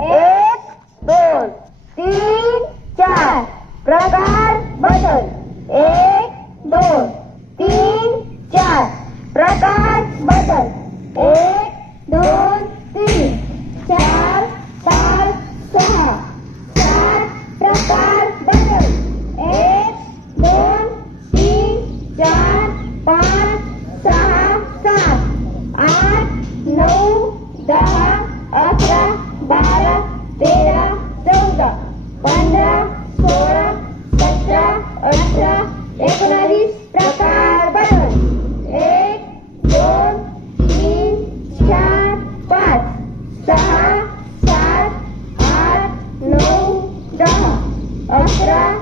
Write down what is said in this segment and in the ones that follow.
एक दोन तीन चार. प्रकार बदल. एक दोन. अकरा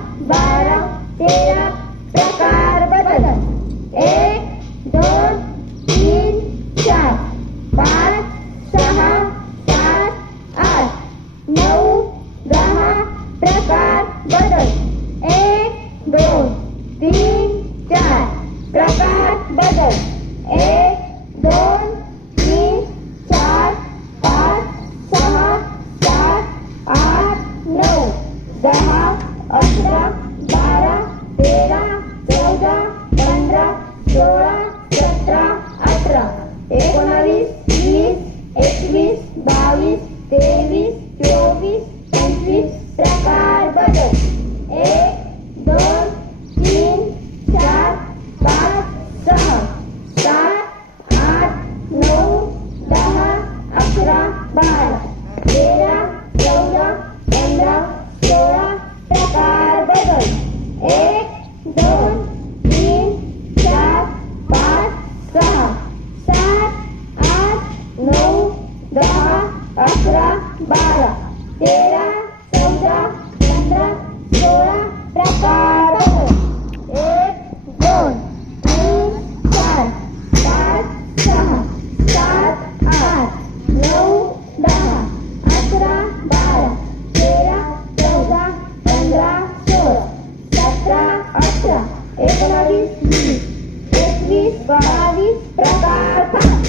अकरा बारा तेरा चौदा पंधरा सोळा सतरा अठरा. एकोणावीस वीस एकवीस बावीस तेवीस दोन तीन चार पाच सहा सात आठ नऊ दहा अकरा बारा तेरा चौदा पंधरा सोळा प्रकार एक दोन तीन चार पाच सहा सात आठ नऊ दहा अकरा बारा तेरा चौदा पंधरा सोळा. अठरा एकोणावीस वीस एकवीस बावीस प्रकार पाच